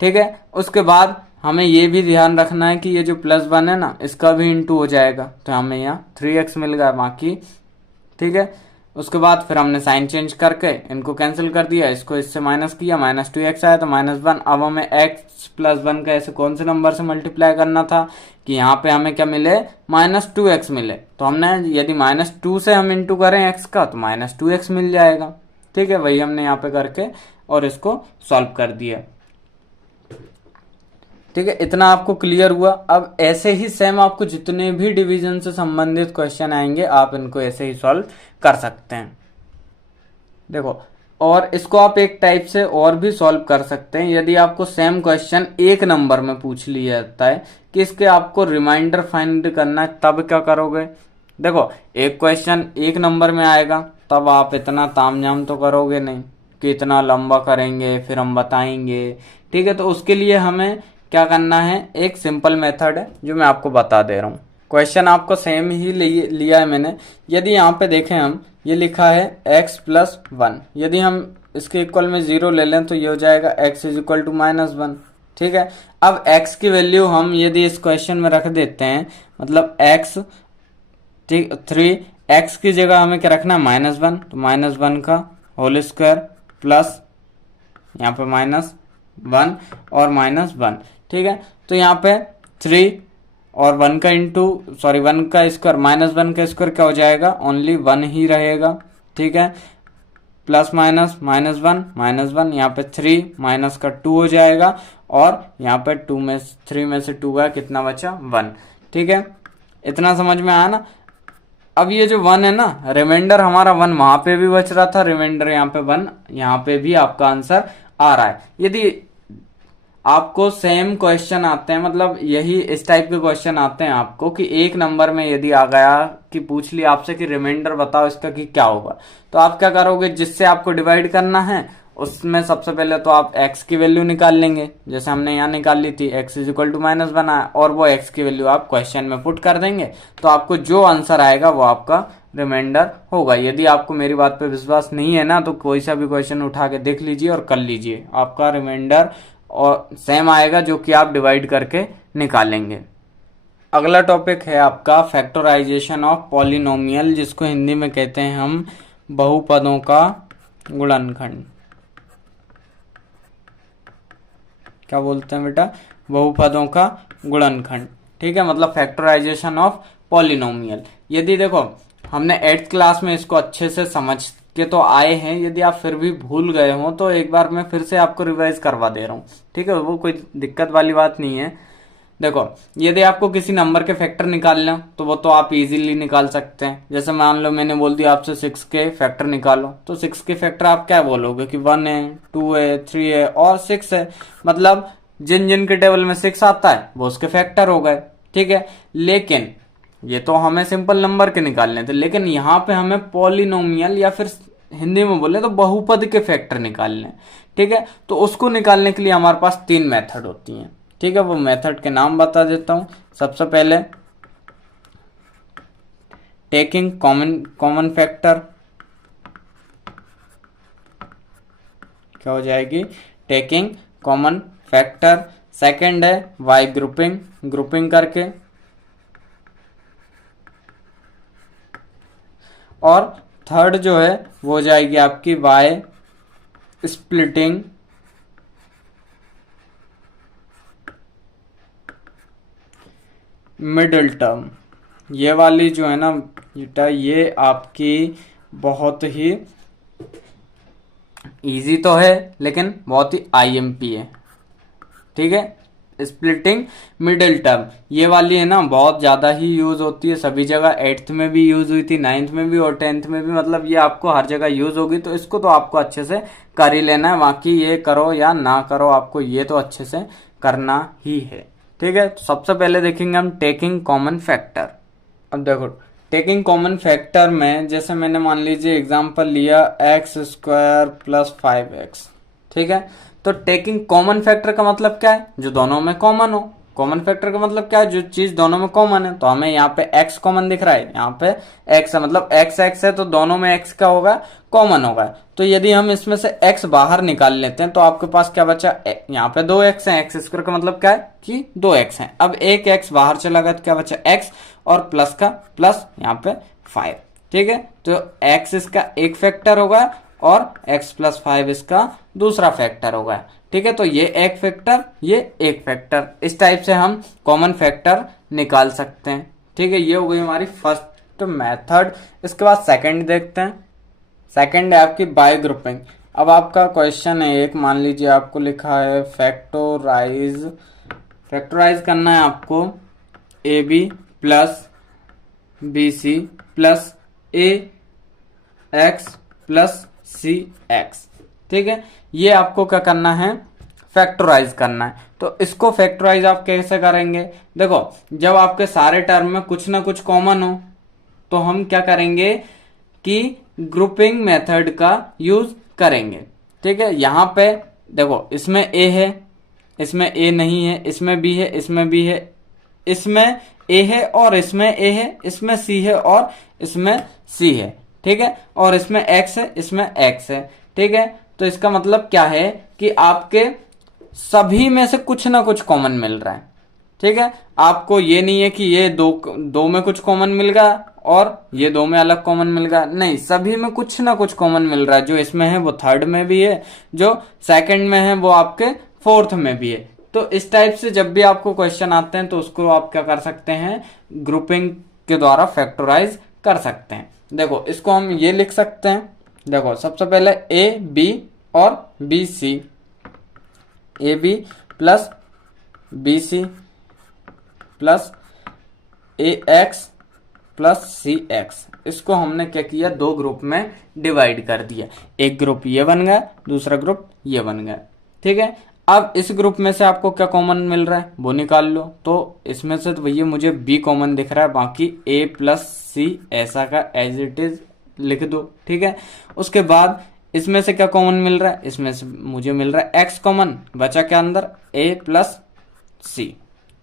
ठीक है, उसके बाद हमें ये भी ध्यान रखना है कि ये जो प्लस 1 है ना, इसका भी इंटू हो जाएगा, तो हमें यहाँ 3x मिल गया बाकी। ठीक है, उसके बाद फिर हमने साइन चेंज करके इनको कैंसिल कर दिया, इसको इससे माइनस किया, -2x आया तो -1। अब हमें x प्लस 1 का ऐसे कौन से नंबर से मल्टीप्लाई करना था कि यहाँ पे हमें क्या मिले, -2x मिले। तो हमने यदि -2 से हम इंटू करें x का तो -2x मिल जाएगा। ठीक है, वही हमने यहाँ पे करके और इसको सॉल्व कर दिया। ठीक है, इतना आपको क्लियर हुआ। अब ऐसे ही सेम आपको जितने भी डिवीजन से संबंधित क्वेश्चन आएंगे आप इनको ऐसे ही सॉल्व कर सकते हैं। देखो, और इसको आप एक टाइप से और भी सॉल्व कर सकते हैं। यदि आपको सेम क्वेश्चन एक नंबर में पूछ लिया जाता है कि इसके आपको रिमाइंडर फाइंड करना है, तब क्या करोगे। देखो, एक क्वेश्चन एक नंबर में आएगा तब आप इतना तामझाम तो करोगे नहीं कि इतना लंबा करेंगे फिर हम बताएंगे। ठीक है, तो उसके लिए हमें क्या करना है, एक सिंपल मेथड है जो मैं आपको बता दे रहा हूँ। क्वेश्चन आपको सेम ही लिया है मैंने। यदि यहाँ पे देखें हम, ये लिखा है x प्लस 1, यदि हम इसके इक्वल में 0 ले लें तो ये हो जाएगा x इज इक्वल टू -1। ठीक है, अब x की वैल्यू हम यदि इस क्वेश्चन में रख देते हैं, मतलब x, ठीक, 3x की जगह हमें क्या रखना है, -1, तो -1 का होल स्क्वायर प्लस यहाँ पे -1 और -1। ठीक है, तो यहाँ पे 3 और 1 का इंटू, सॉरी 1 का स्क्वायर, -1 का स्क्वायर क्या हो जाएगा, ओनली 1 ही रहेगा। ठीक है, प्लस माइनस -1 यहाँ पे 3 माइनस का 2 हो जाएगा, और यहाँ पे 3 में से 2 गया, कितना बचा, 1। ठीक है, इतना समझ में आया ना। अब ये जो 1 है ना, रिमाइंडर हमारा 1 वहां पे भी बच रहा था, रिमाइंडर यहाँ पे 1, यहाँ पे भी आपका आंसर आ रहा है। यदि आपको सेम क्वेश्चन आते हैं, मतलब यही इस टाइप के क्वेश्चन आते हैं आपको कि एक नंबर में यदि आ गया कि पूछ लिया आपसे कि रिमाइंडर बताओ इसका कि क्या होगा, तो आप क्या करोगे, जिससे आपको डिवाइड करना है उसमें सबसे पहले तो आप x की वैल्यू निकाल लेंगे, जैसे हमने यहाँ निकाल ली थी, x इज इक्वल टू -1 आया, और वो x की वैल्यू आप क्वेश्चन में पुट कर देंगे, तो आपको जो आंसर आएगा वो आपका रिमाइंडर होगा। यदि आपको मेरी बात पे विश्वास नहीं है ना, तो कोई सा भी क्वेश्चन उठा के देख लीजिए और कर लीजिए, आपका रिमाइंडर और सेम आएगा जो कि आप डिवाइड करके निकालेंगे। अगला टॉपिक है आपका फैक्टराइजेशन ऑफ पॉलिनोमियल, जिसको हिंदी में कहते हैं हम बहुपदों का गुणनखंड। क्या बोलते हैं बेटा, बहुपदों का गुणनखंड। ठीक है, मतलब फैक्टराइजेशन ऑफ पॉलिनोमियल। यदि देखो हमने 8th क्लास में इसको अच्छे से समझ के तो आए हैं, यदि आप फिर भी भूल गए हो तो एक बार मैं फिर से आपको रिवाइज करवा दे रहा हूँ। ठीक है, वो कोई दिक्कत वाली बात नहीं है। देखो, यदि आपको किसी नंबर के फैक्टर निकालना तो वो तो आप इजीली निकाल सकते हैं। जैसे मान लो मैंने बोल दिया आपसे 6 के फैक्टर निकालो, तो 6 के फैक्टर आप क्या बोलोगे कि 1 है, 2 है, 3 है और 6 है, मतलब जिन जिन के टेबल में 6 आता है वो उसके फैक्टर हो गए। ठीक है, लेकिन ये तो हमें सिंपल नंबर के निकालने थे, लेकिन यहाँ पे हमें पॉलिनोमियल या फिर हिंदी में बोले तो बहुपद के फैक्टर निकालने। ठीक है, तो उसको निकालने के लिए हमारे पास 3 मेथड होती हैं। ठीक है, वो मेथड के नाम बता देता हूं। सबसे पहले टेकिंग कॉमन फैक्टर, क्या हो जाएगी, टेकिंग कॉमन फैक्टर। सेकंड है वाई ग्रुपिंग करके, और थर्ड जो है वो हो जाएगी आपकी वाई स्प्लिटिंग। मिडिल टर्म, ये वाली जो है ना बेटा, ये आपकी बहुत ही इजी तो है लेकिन बहुत ही आईएमपी है। ठीक है, स्प्लिटिंग मिडिल टर्म, ये वाली है ना बहुत ज्यादा ही यूज होती है सभी जगह, 8th में भी यूज हुई थी, 9th में भी और 10th में भी, मतलब ये आपको हर जगह यूज होगी। तो इसको तो आपको अच्छे से कर ही लेना है, बाकी ये करो या ना करो आपको ये तो अच्छे से करना ही है। ठीक है, तो सबसे पहले देखेंगे हम टेकिंग कॉमन फैक्टर। अब देखो टेकिंग कॉमन फैक्टर में जैसे मैंने मान लीजिए एग्जांपल लिया x² + 5x। ठीक है, तो टेकिंग कॉमन फैक्टर का मतलब क्या है, जो दोनों में कॉमन हो। कॉमन फैक्टर का मतलब क्या है, जो चीज दोनों में कॉमन है। तो हमें यहाँ पे x कॉमन दिख रहा है, यहाँ पे x है, मतलब x है, तो दोनों में x का होगा, कॉमन होगा। तो यदि हम इसमें से x बाहर निकाल लेते हैं तो आपके पास क्या बचा, यहाँ पे 2x है, x² का मतलब क्या है कि 2x है। अब एक x बाहर चला गया तो क्या बचा x, और प्लस का प्लस यहाँ पे 5। ठीक है, तो x इसका एक फैक्टर होगा और x + 5 इसका दूसरा फैक्टर होगा। ठीक है, तो ये एक फैक्टर, ये एक फैक्टर, इस टाइप से हम कॉमन फैक्टर निकाल सकते हैं। ठीक है, ये हो गई हमारी फर्स्ट मेथड। इसके बाद सेकंड देखते हैं। सेकंड है आपकी बाय ग्रुपिंग। अब आपका क्वेश्चन है एक, मान लीजिए आपको लिखा है फैक्टराइज करना है आपको AB + BC + AX + CX। ठीक है, ये आपको क्या करना है, फैक्टराइज करना है। तो इसको फैक्टराइज आप कैसे करेंगे, देखो जब आपके सारे टर्म में कुछ ना कुछ कॉमन हो तो हम क्या करेंगे कि ग्रुपिंग मेथड का यूज करेंगे। ठीक है, यहां पे देखो इसमें A है, इसमें A नहीं है, इसमें B है, इसमें B है, इसमें A है और इसमें A है, इसमें C है और इसमें C है। ठीक है, और इसमें X है, इसमें X है। ठीक है, तो इसका मतलब क्या है कि आपके सभी में से कुछ ना कुछ कॉमन मिल रहा है। ठीक है, आपको ये नहीं है कि ये दो में कुछ कॉमन मिल गया और ये दो में अलग कॉमन मिल गया, नहीं, सभी में कुछ ना कुछ कॉमन मिल रहा है। जो इसमें है वो थर्ड में भी है, जो सेकंड में है वो आपके फोर्थ में भी है। तो इस टाइप से जब भी आपको क्वेश्चन आते हैं तो उसको आप क्या कर सकते हैं, ग्रुपिंग के द्वारा फैक्टराइज कर सकते हैं। देखो इसको हम ये लिख सकते हैं, देखो सबसे पहले AB और BC, AB + BC + AX + CX, इसको हमने क्या किया, दो ग्रुप में डिवाइड कर दिया। एक ग्रुप ये बन गया, दूसरा ग्रुप ये बन गया। ठीक है, अब इस ग्रुप में से आपको क्या कॉमन मिल रहा है वो निकाल लो। तो इसमें से तो भैया मुझे B कॉमन दिख रहा है, बाकी A + C ऐसा का एज इट इज लिख दो। ठीक है, उसके बाद इसमें से क्या कॉमन मिल रहा है, इसमें से मुझे मिल रहा है X कॉमन, बचा क्या अंदर A + C।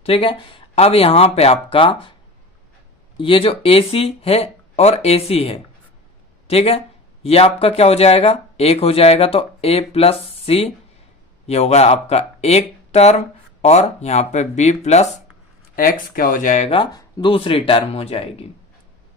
ठीक है, अब यहां पे आपका ये जो AC है और AC है, ठीक है, ये आपका क्या हो जाएगा, एक हो जाएगा। तो A + C ये होगा आपका एक टर्म, और यहाँ पे B + X क्या हो जाएगा, दूसरी टर्म हो जाएगी।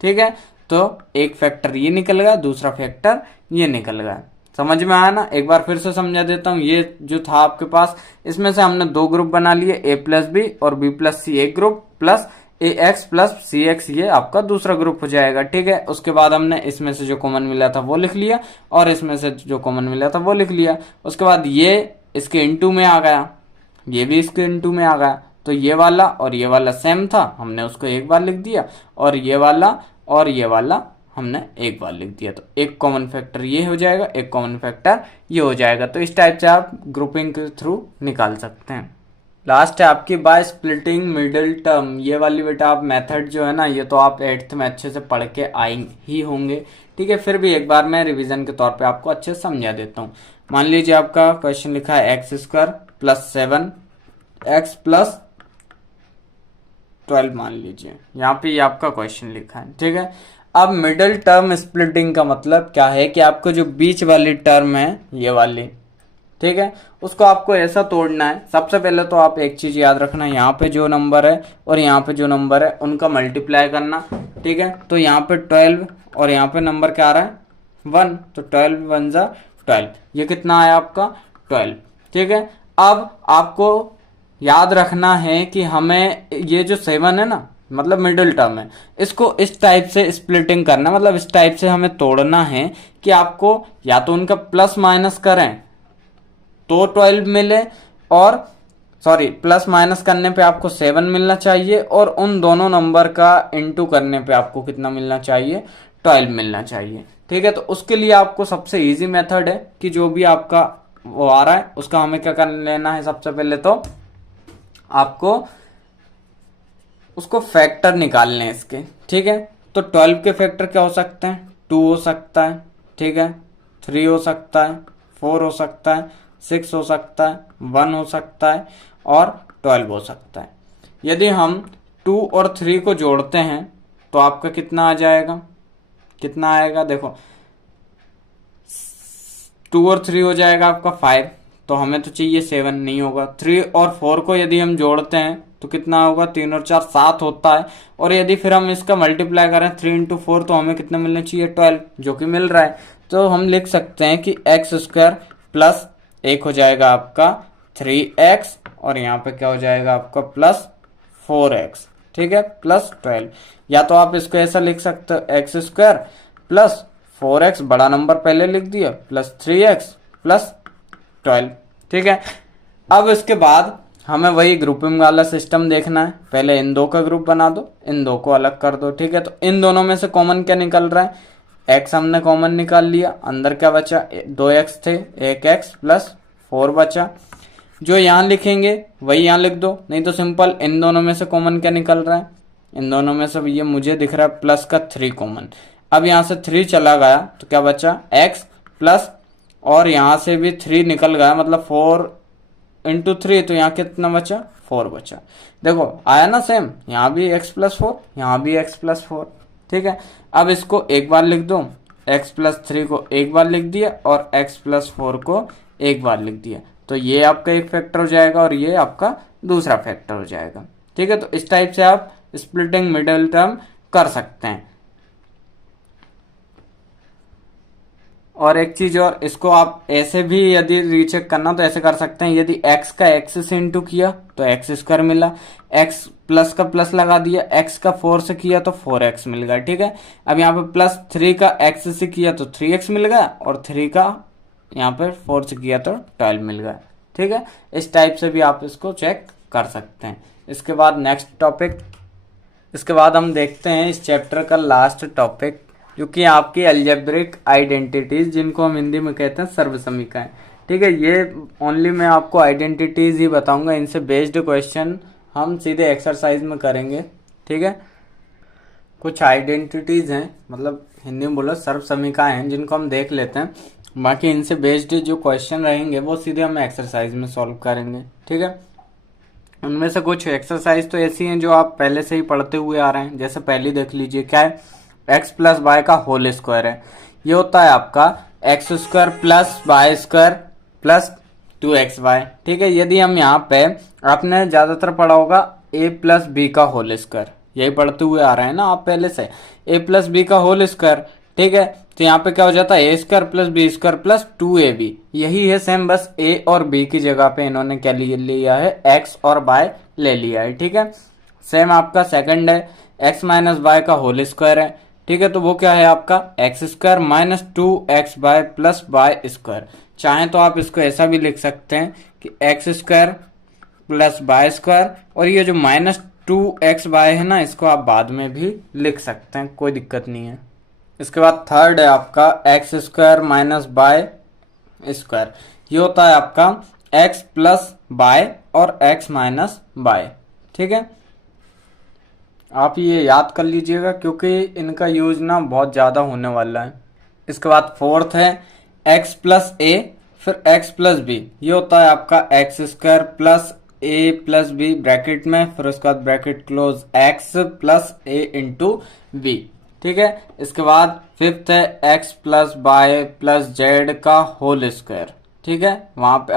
ठीक है, तो एक फैक्टर ये निकल गया, दूसरा फैक्टर ये निकल गया। समझ में आया ना, एक बार फिर से समझा देता हूँ। ये जो था आपके पास, इसमें से हमने दो ग्रुप बना लिए, A + B और B + C एक ग्रुप, प्लस AX + CX ये आपका दूसरा ग्रुप हो जाएगा। ठीक है, उसके बाद हमने इसमें से जो कॉमन मिला था वो लिख लिया और इसमें से जो कॉमन मिला था वो लिख लिया। उसके बाद ये इसके इनटू में आ गया, ये भी इसके इनटू में आ गया। तो ये वाला और ये वाला सेम था, हमने उसको एक बार लिख दिया, और ये वाला और ये वाला हमने एक बार लिख दिया। तो एक कॉमन फैक्टर ये हो जाएगा, एक कॉमन फैक्टर ये हो जाएगा। तो इस टाइप से आप ग्रुपिंग के थ्रू निकाल सकते हैं। लास्ट है आपकी बाय स्प्लिटिंग मिडिल टर्म। ये वाली बेटा आप मेथड जो है ना, ये तो आप 8th में अच्छे से पढ़ के आए ही होंगे। ठीक है, फिर भी एक बार मैं रिवीजन के तौर पे आपको अच्छे से समझा देता हूँ। मान लीजिए आपका क्वेश्चन लिखा है x² + 7x + 12, मान लीजिए यहाँ पे ये आपका क्वेश्चन लिखा है। ठीक है, अब मिडिल टर्म स्प्लिटिंग का मतलब क्या है कि आपको जो बीच वाली टर्म है ये वाली, ठीक है, उसको आपको ऐसा तोड़ना है। सबसे पहले तो आप एक चीज याद रखना, यहाँ पे जो नंबर है और यहाँ पे जो नंबर है उनका मल्टीप्लाई करना। ठीक है, तो यहाँ पे 12 और यहाँ पे नंबर क्या आ रहा है 1, तो 12 × 1 = 12, ये कितना आया आपका 12। ठीक है, अब आपको याद रखना है कि हमें ये जो 7 है ना, मतलब मिडिल टर्म है, इसको इस टाइप से स्प्लिटिंग करना, मतलब इस टाइप से हमें तोड़ना है कि आपको या तो उनका प्लस माइनस करें तो 12 मिले, और सॉरी प्लस माइनस करने पे आपको 7 मिलना चाहिए और उन दोनों नंबर का इंटू करने पे आपको कितना मिलना चाहिए, 12 मिलना चाहिए। ठीक है, तो उसके लिए आपको सबसे इजी मेथड है कि जो भी आपका वो आ रहा है उसका हमें क्या कर लेना है, सबसे पहले तो आपको उसको फैक्टर निकालने हैं इसके। ठीक है, तो 12 के फैक्टर क्या हो सकते हैं, 2 हो सकता है, ठीक है, 3 हो सकता है, 4 हो सकता है, 6 हो सकता है, 1 हो सकता है और 12 हो सकता है। यदि हम 2 और 3 को जोड़ते हैं तो आपका कितना आ जाएगा, कितना आएगा, देखो 2 और 3 हो जाएगा आपका 5, तो हमें तो चाहिए 7, नहीं होगा। 3 और 4 को यदि हम जोड़ते हैं तो कितना होगा, 3 और 4 7 होता है। और यदि फिर हम इसका मल्टीप्लाई करें 3 इंटू 4 तो हमें कितना मिलना चाहिए, 12, जो कि मिल रहा है। तो हम लिख सकते हैं कि एक्स स्क्वायर प्लस एक हो जाएगा आपका 3x और यहाँ पे क्या हो जाएगा आपका प्लस 4x। ठीक है, प्लस 12, या तो आप इसको ऐसा लिख सकते हो एक्स स्क्वायर प्लस 4x बड़ा नंबर पहले लिख दिया प्लस 3x प्लस 12। ठीक है, अब इसके बाद हमें वही ग्रुपिंग वाला सिस्टम देखना है। पहले इन दो का ग्रुप बना दो, इन दो को अलग कर दो। ठीक है, तो इन दोनों में से कॉमन क्या निकल रहा है, x हमने कॉमन निकाल लिया, अंदर क्या बचा, 2x थे, 1x प्लस 4 बचा। जो यहाँ लिखेंगे वही यहाँ लिख दो, नहीं तो सिंपल इन दोनों में से कॉमन क्या निकल रहा है, इन दोनों में से ये मुझे दिख रहा है प्लस का 3 कॉमन। अब यहाँ से 3 चला गया तो क्या बचा, x प्लस, और यहाँ से भी 3 निकल गया, मतलब 4 इंटू 3, तो यहाँ कितना बचा, 4 बचा। देखो आया ना सेम, यहाँ भी x प्लस 4, यहाँ भी x प्लस 4। ठीक है, अब इसको एक बार लिख दो, x प्लस 3 को एक बार लिख दिया और x प्लस 4 को एक बार लिख दिया, तो ये आपका एक फैक्टर हो जाएगा और ये आपका दूसरा फैक्टर हो जाएगा। ठीक है, तो इस टाइप से आप स्प्लिटिंग मिडिल टर्म कर सकते हैं। और एक चीज और, इसको आप ऐसे भी यदि रीचेक करना तो ऐसे कर सकते हैं, यदि x का x से इंटू किया तो x स्क्वायर मिला, x प्लस का प्लस लगा दिया, x का 4 से किया तो 4x मिल गया। ठीक है, अब यहाँ पे प्लस 3 का x से किया तो 3x मिल गया और 3 का यहाँ पे 4 से किया तो 12 मिल गया। ठीक है, इस टाइप से भी आप इसको चेक कर सकते हैं। इसके बाद नेक्स्ट टॉपिक, इसके बाद हम देखते हैं इस चैप्टर का लास्ट टॉपिक, जो कि आपकी अलजेब्रिक आइडेंटिटीज, जिनको हम हिंदी में कहते हैं सर्वसमीकाएं। ठीक है, ये ओनली मैं आपको आइडेंटिटीज ही बताऊंगा, इनसे बेस्ड क्वेश्चन हम सीधे एक्सरसाइज में करेंगे। ठीक है, कुछ आइडेंटिटीज हैं, मतलब हिंदी में बोलो सर्वसमीकाएं हैं, जिनको हम देख लेते हैं, बाकी इनसे बेस्ड जो क्वेश्चन रहेंगे वो सीधे हम एक्सरसाइज में सॉल्व करेंगे। ठीक है, उनमें से कुछ एक्सरसाइज तो ऐसी हैं जो आप पहले से ही पढ़ते हुए आ रहे हैं। जैसे पहली देख लीजिए, क्या है, एक्स प्लस वाई का होल स्क्वायर है। ये होता है आपका x square plus Y square plus 2xy। ठीक है, यदि हम यहाँ पे, आपने ज्यादातर पढ़ा होगा a प्लस बी का होल स्क्वायर, यही पढ़ते हुए आ रहे हैं ना आप पहले से, a प्लस बी का होल स्क्वायर। ठीक है, तो यहाँ पे क्या हो जाता है, A square plus B square plus 2ab। यही है सेम, बस a और b की जगह पे इन्होंने क्या लिया है, x और y ले लिया है। ठीक है, सेम आपका सेकंड है, x माइनस वाई का होल स्क्वायर है। ठीक है, तो वो क्या है आपका x square minus 2xy plus Y square. चाहे तो आप इसको ऐसा भी लिख सकते हैं कि X square plus Y square, और ये जो माइनस 2xy है ना, इसको आप बाद में भी लिख सकते हैं, कोई दिक्कत नहीं है। इसके बाद थर्ड है आपका x square minus Y square. ये होता है आपका एक्स प्लस वाई और एक्स माइनस वाई। ठीक है, आप ये याद कर लीजिएगा क्योंकि इनका यूज ना बहुत ज़्यादा होने वाला है। इसके बाद फोर्थ है x प्लस ए फिर x प्लस बी। ये होता है आपका x square plus A plus B bracket में, फिर उसके बाद bracket close x plus A into B. ठीक है, इसके बाद फिफ्थ है x plus Y plus Z का होल स्क्वायर। ठीक है, वहां पे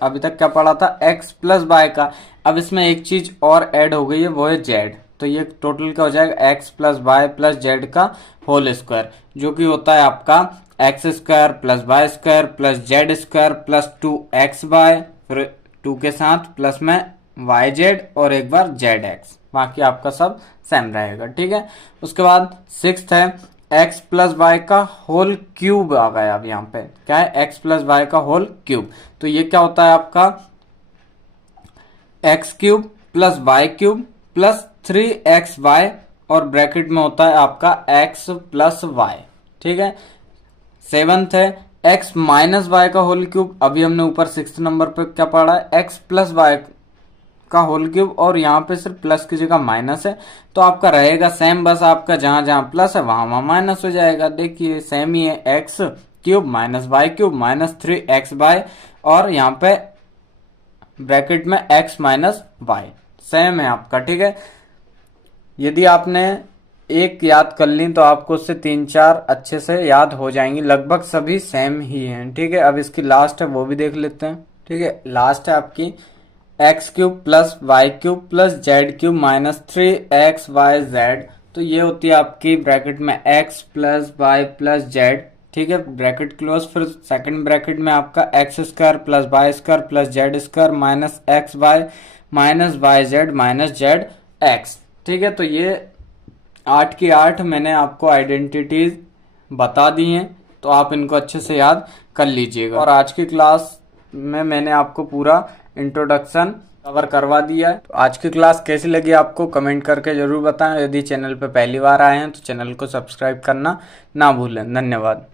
अभी तक क्या पढ़ा था, x प्लस वाई का, अब इसमें एक चीज और ऐड हो गई है, वो है z। तो ये टोटल क्या हो जाएगा, x plus Y plus Z का होल स्क्वायर, जो कि होता है आपका x square plus Y square plus Z square plus 2xy, फिर 2 के साथ प्लस में वाई जेड और एक बार जेड एक्स, बाकी आपका सब सेम रहेगा। ठीक है, उसके बाद सिक्स्थ है x प्लस वाई का होल क्यूब आ गया। अब यहाँ पे क्या है, x प्लस वाई का होल क्यूब, तो ये क्या होता है आपका x cube plus Y cube plus 3xy और ब्रैकेट में होता है आपका x प्लस वाई। ठीक है। 7th है x माइनस वाई का होल क्यूब। अभी हमने ऊपर 6th नंबर पे क्या पढ़ा है, x प्लस वाई का होल क्यूब और यहाँ पे सिर्फ प्लस की जगह माइनस है, तो आपका रहेगा सेम, बस आपका जहां जहां प्लस है वहां वहां माइनस हो जाएगा। देखिए सेम ही है, x cube minus y cube minus 3xy और यहाँ पे ब्रैकेट में x माइनस वाई सेम है आपका। ठीक है। यदि आपने एक याद कर ली तो आपको उससे 3-4 अच्छे से याद हो जाएंगी, लगभग सभी सेम ही हैं। ठीक है। अब इसकी लास्ट है वो भी देख लेते हैं। ठीक है। लास्ट है आपकी x cube plus Y cube plus z cube minus 3xyz। तो ये होती है आपकी ब्रैकेट में x plus Y plus z. ठीक है। Bracket close. फिर सेकंड ब्रैकेट में आपका x square plus Y square plus Z square minus x y minus y z minus z x. ठीक है। तो ये 8 की 8 मैंने आपको आइडेंटिटीज बता दी हैं, तो आप इनको अच्छे से याद कर लीजिएगा। और आज की क्लास में मैंने आपको पूरा इंट्रोडक्शन कवर करवा दिया है। तो आज की क्लास कैसी लगी आपको कमेंट करके जरूर बताएं। यदि चैनल पे पहली बार आए हैं तो चैनल को सब्सक्राइब करना ना भूलें। धन्यवाद।